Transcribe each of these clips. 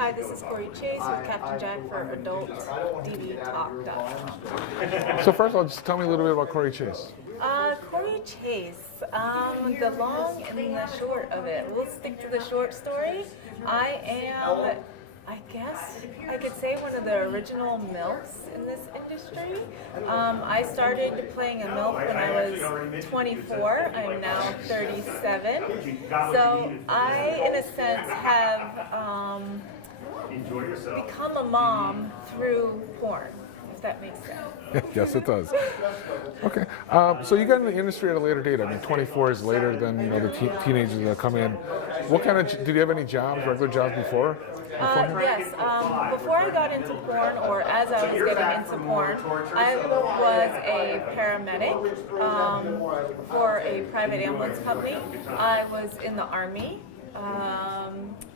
Hi, this is Cory Chase with Captain Jack for AdultDVTalk.com. So first of all, just tell me a little bit about Cory Chase. Cory Chase, the long and the short of it. We'll stick to the short story. I am, I guess I could say, one of the original MILFs in this industry. I started playing a MILF when I was 24. I'm now 37. So I, in a sense, have become a mom through porn, if that makes sense. Yes, it does. Okay, so you got in the industry at a later date. I mean, 24 is later than the teenagers that come in. What kind of did you have any jobs, regular jobs before? Yes. Before I got into porn, or as I was getting into porn, I was a paramedic for a private ambulance company. I was in the Army,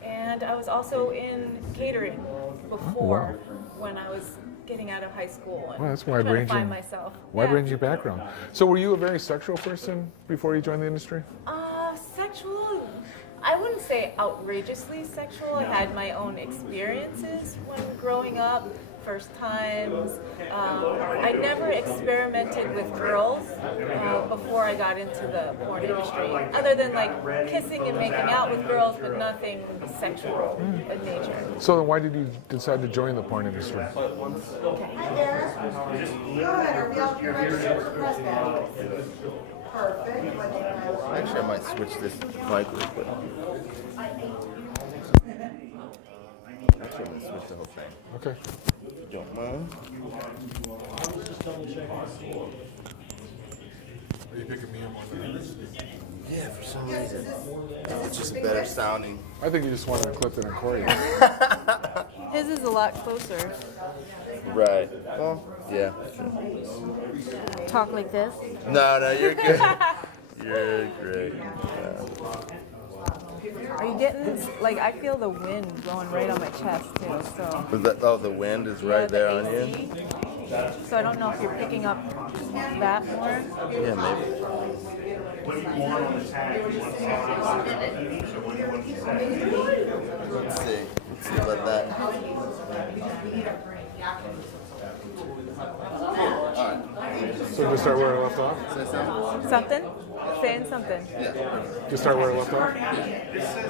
and I was also in catering before when I was getting out of high school and that's trying to find myself. Wide-ranging background. So were you a very sexual person before you joined the industry? Sexual, I wouldn't say outrageously sexual. I had my own experiences when growing up, first times. I never experimented with girls before I got into the porn industry, other than like kissing and making out with girls, but nothing sexual in nature. So then why did you decide to join the porn industry? Actually, I might switch this mic real quick. Actually, I'm going to switch the whole thing. Okay. Don't mind. Are you picking me up on the Yeah, for some reason. It's just better sounding. I think you just wanted to clip it in Cory. His is a lot closer. Right. Well, yeah. Sure. Talk like this. No, you're good. You're great. Yeah. Are you getting, like, I feel the wind blowing right on my chest too, so. Was that, the wind is right there on you? AC. So I don't know if you're picking up that more. Yeah, maybe. Let's see about that. Alright. So just start where I left off? Say something? Something? Saying something. Yeah. Just start where I left off?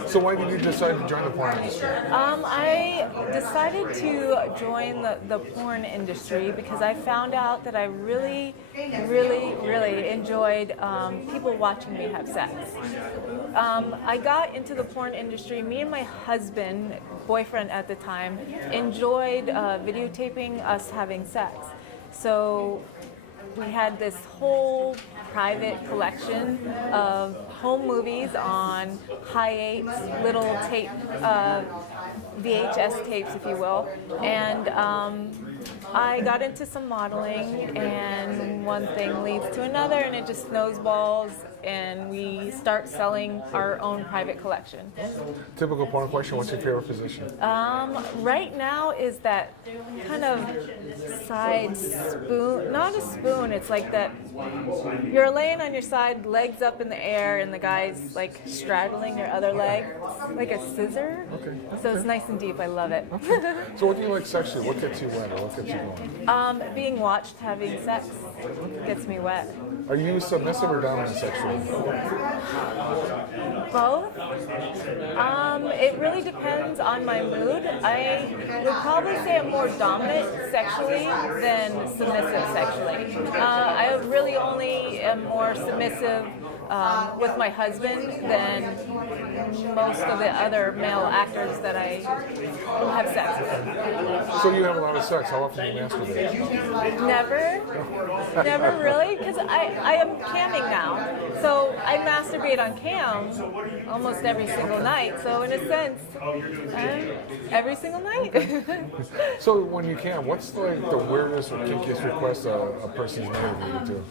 So why did you decide to join the porn industry? I decided to join the porn industry because I found out that I really enjoyed people watching me have sex. I got into the porn industry. Me and my husband, boyfriend at the time, enjoyed videotaping us having sex. So we had this whole private collection of home movies on high-8 little tape, VHS tapes, if you will. And I got into some modeling, and one thing leads to another, and it just snowballs, and we start selling our own private collection. Typical porn question, what's your favorite position? Right now is that kind of side spoon, not a spoon, it's like that you're laying on your side, legs up in the air, and the guy's like straddling your other leg, like a scissor. Okay. So it's nice and deep, I love it. So what do you like sexually? What gets you wet or what gets you going? Being watched having sex gets me wet. Are you submissive or dominant sexually? Both. It really depends on my mood. I would probably say I'm more dominant sexually than submissive sexually. I really only am more submissive with my husband than most of the other male actors that I have sex with. So you have a lot of sex. How often do you masturbate? Never really, because I am camming now. So I masturbate on cam almost every single night. So in a sense, every single night. So when you can, what's like the weirdest or kinkiest request a person's made of you to?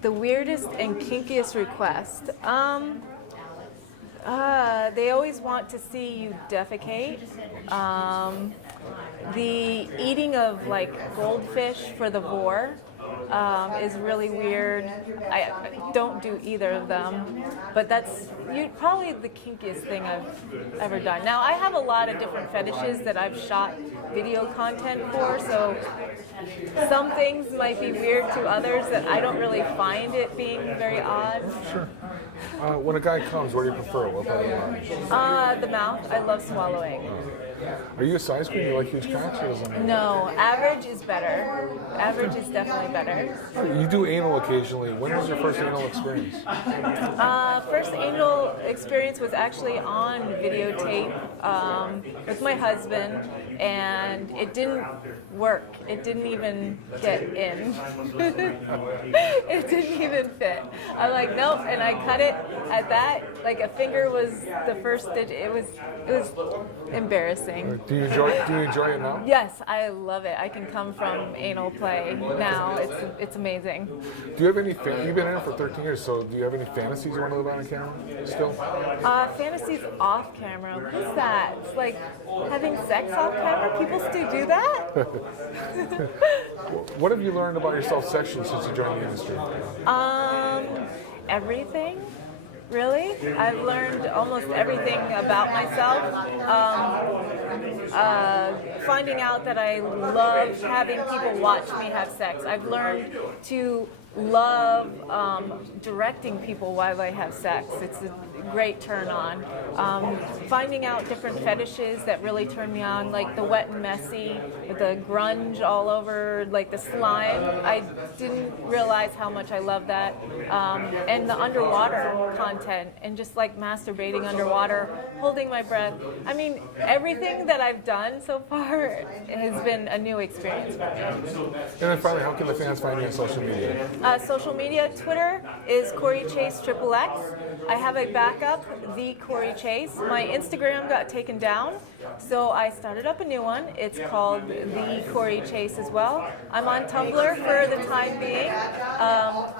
The weirdest and kinkiest request. They always want to see you defecate. The eating of like goldfish for the vor. is really weird. I don't do either of them, but that's probably the kinkiest thing I've ever done. Now I have a lot of different fetishes that I've shot video content for, so some things might be weird to others that I don't really find it being very odd. Sure. When a guy comes, what do you prefer? What part of the body? The mouth, I love swallowing. Are you a size queen? You like huge cocks or something? No, average is better. Average is definitely better. You do anal occasionally. When was your first anal experience? First anal experience was actually on videotape with my husband, and it didn't work. It didn't even get in. It didn't even fit. I'm like, nope, and I cut it at that. Like a finger was the first stitch. It was embarrassing. Do you enjoy it now? Yes, I love it. I can come from anal play now. It's amazing. Do you have any? You've been in it for 13 years, so do you have any fantasies you want to live on camera still? Fantasies off camera. What's that? It's like having sex off camera. People still do that. What have you learned about yourself sexually since you joined the industry? Everything. Really? I've learned almost everything about myself. Finding out that I love having people watch me have sex. I've learned to love directing people while they have sex. It's a great turn on. Finding out different fetishes that really turn me on, like the wet and messy, with the grunge all over, like the slime. I didn't realize how much I love that. And the underwater content, and just like masturbating underwater, holding my breath. I mean, everything that I've done so far has been a new experience for me. And then finally, how can the fans find you on social media? Social media, Twitter is Cory Chase XXX. I have a backup, the Cory Chase. My Instagram got taken down, so I started up a new one. It's called the Cory Chase as well. I'm on Tumblr for the time being,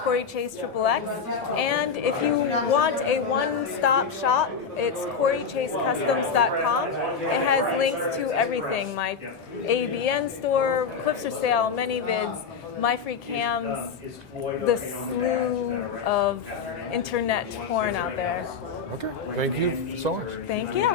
Cory Chase XXX. And if you want a one-stop shop, it's CoryChaseCustoms.com. It has links to everything: my ABN store, clips for sale, many vids, my free cams, the slew of internet porn out there. Okay, thank you so much. Thank you.